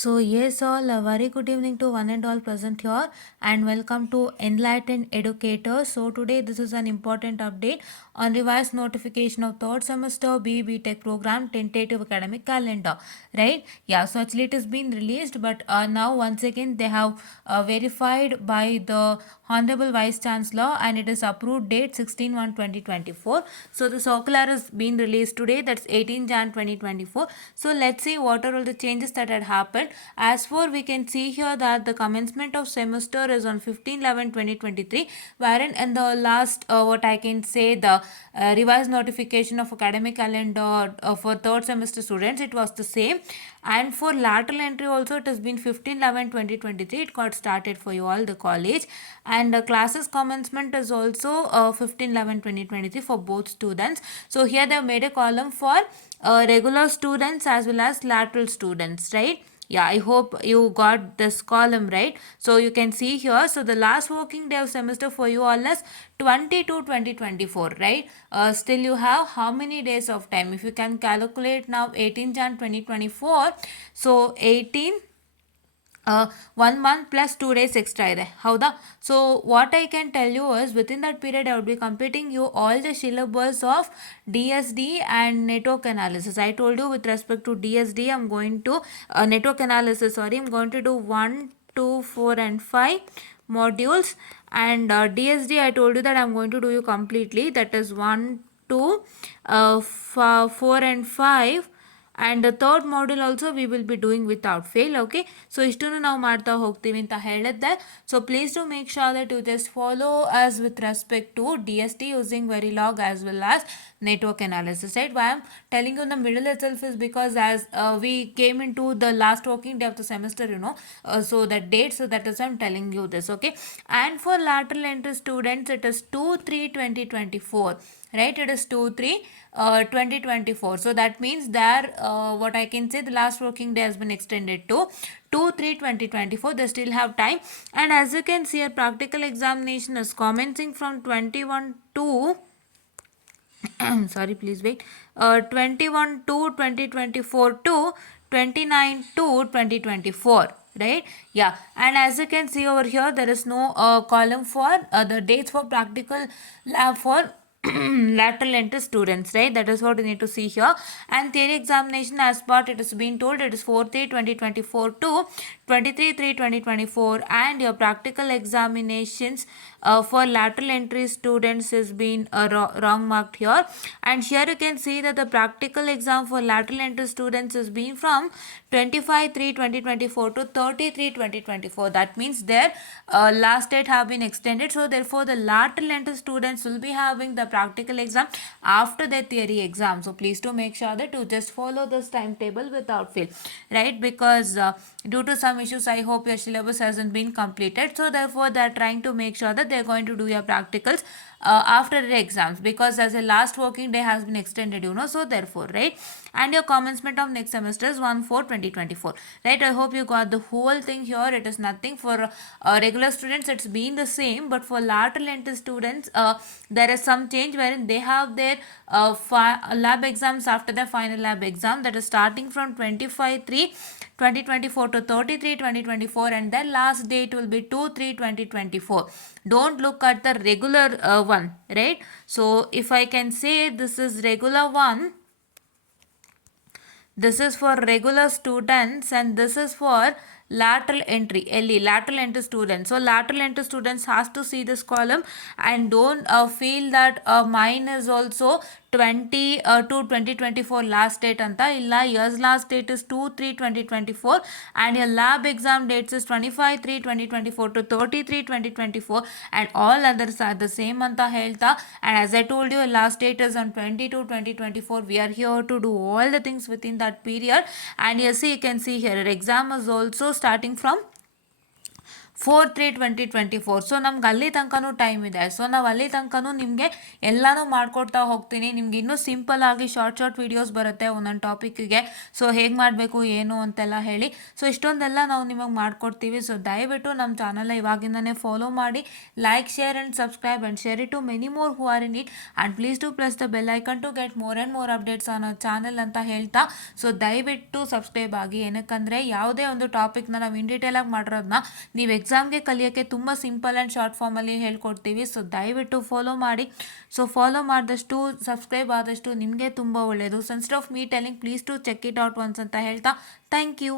So yes all, a very good evening to one and all present here and welcome to Enlightened Educators. So today this is an important update on revised notification of third semester BE Tech program tentative academic calendar, right? Yeah, so actually it has been released, but now once again they have verified by the Honorable Vice Chancellor and it is approved date 16/1/2024. So the circular has been released today, that's 18 Jan 2024. So let's see what are all the changes that had happened. As for we can see here that the commencement of semester is on 15/11/2023, wherein in the last what I can say the revised notification of academic calendar for third semester students, it was the same. And for lateral entry also it has been 15/11/2023, it got started for you all the college. And classes commencement is also 15/11/2023 for both students. So here they have made a column for regular students as well as lateral students, right? Yeah, I hope you got this column right. So you can see here, so the last working day of semester for you all is 20/2/2024, right? Still you have how many days of time? If you can calculate now 18 Jan 2024, so 18 1 month plus 2 days extra ಇದೆ ಹೌದಾ. So what I can tell you is within that period I will be completing you all the syllabus of DSD and network analysis. I told you with respect to DSD I'm going to network analysis, sorry, I'm going to do 1 2 4 and 5 modules. And DSD I told you that I'm going to do you completely, that is 1 2 4 and 5. And the third module also we will be doing without fail. Okay, so ಇಷ್ಟನ್ನು ನಾವು ಮಾಡ್ತಾ ಹೋಗ್ತೀವಿ ಅಂತ ಹೇಳಿದ್ದೆ. So please do make sure that you just follow us with respect to DST using Verilog as well as network analysis, right? Why I'm telling you in the middle itself is because as we came into the last working day of the semester, so that date, so that is why I'm telling you this. Okay, and for lateral entry students it is 2/3/2024, right? It is 2/3/2024. So that means there what I can say, the last working day has been extended to 2/3/2024. They still have time. And as you can see, a practical examination is commencing from 21 to sorry, please wait, 21/2/2024 to 29/2/2024, right? Yeah, and as you can see over here, there is no column for the dates for practical lab for lateral entry students, right? That is what you need to see here. And theory examination, as part it is being told, it is 4/3/2024 to 23/3/2024. And your practical examinations for lateral entry students is been wrong marked here. And here you can see that the practical exam for lateral entry students is being from 25/3/2024 to 30/3/2024. That means their last date have been extended. So therefore the lateral entry students will be having the practical exam after their theory exam. So please do make sure that you just follow this timetable without fail, right? Because due to some issues I hope your syllabus hasn't been completed. So therefore they are trying to make sure that they're going to do your practicals after the exams, because as a last working day has been extended, so therefore, right? And your commencement of next semester is 1/4/2024, right? I hope you got the whole thing here. It is nothing for regular students, it's been the same, but for lateral entry students there is some change wherein they have their lab exams after the final lab exam, that is starting from 25/3/2024 to 33/2024, and then last date will be 2/3/2024. Don't look at the regular one, right? So if I can say this is regular one, this is for regular students, and this is for lateral entry, LE, lateral entry students. So lateral entry students has to see this column, and don't feel that mine is also 20 to 2024 last date anta illa. Year's last date is 2/3/2024, and your lab exam dates is 25/3/2024 to 30/3/2024, and all others are the same anta helta. And as I told you, last date is on 20/2/2024. We are here to do all the things within that period. And you see, you can see here exam is also starting from 4/3/2024. So ನಮ್ಗೆ ಅಲ್ಲಿ ತನಕನೂ time ಇದೆ. So ನಾವು ಅಲ್ಲಿ ತನಕನೂ ನಿಮಗೆ ಎಲ್ಲನೂ ಮಾಡ್ಕೊಡ್ತಾ ಹೋಗ್ತೀನಿ. ನಿಮ್ಗೆ ಇನ್ನೂ ಸಿಂಪಲ್ ಆಗಿ ಶಾರ್ಟ್ ವೀಡಿಯೋಸ್ ಬರುತ್ತೆ ಒಂದೊಂದು ಟಾಪಿಕ್ಕಿಗೆ. ಸೊ ಹೇಗೆ ಮಾಡಬೇಕು ಏನು ಅಂತೆಲ್ಲ ಹೇಳಿ. ಸೊ ಇಷ್ಟೊಂದೆಲ್ಲ ನಾವು ನಿಮಗೆ ಮಾಡ್ಕೊಡ್ತೀವಿ. ಸೊ ದಯವಿಟ್ಟು ನಮ್ಮ ಚಾನಲ್ನ ಇವಾಗಿಂದನೇ ಫಾಲೋ ಮಾಡಿ, like, share and subscribe and share it to many more who are in it. And please to press the bell icon to get more and more updates on our channel ಅಂತ ಹೇಳ್ತಾ, so ದಯವಿಟ್ಟು subscribe ಆಗಿ. ಏನಕ್ಕಂದರೆ ಯಾವುದೇ ಒಂದು ಟಾಪಿಕ್ನ ನಾವು ಇನ್ ಡೀಟೇಲಾಗಿ ಮಾಡಿರೋದನ್ನ ನೀವು ಎಕ್ಸಾಮ್ಗೆ ಕಲಿಯೋಕ್ಕೆ ತುಂಬ ಸಿಂಪಲ್ ಆ್ಯಂಡ್ ಶಾರ್ಟ್ ಫಾರ್ಮಲ್ಲಿ ಹೇಳ್ಕೊಡ್ತೀವಿ. ಸೊ ದಯವಿಟ್ಟು ಫಾಲೋ ಮಾಡಿ. ಸೊ ಫಾಲೋ ಮಾಡಿದಷ್ಟು, ಸಬ್ಸ್ಕ್ರೈಬ್ ಆದಷ್ಟು ನಿಮಗೆ ತುಂಬ ಒಳ್ಳೆಯದು. So instead of me telling, please to check it out once ಅಂತ ಹೇಳ್ತಾ, ಥ್ಯಾಂಕ್ ಯು.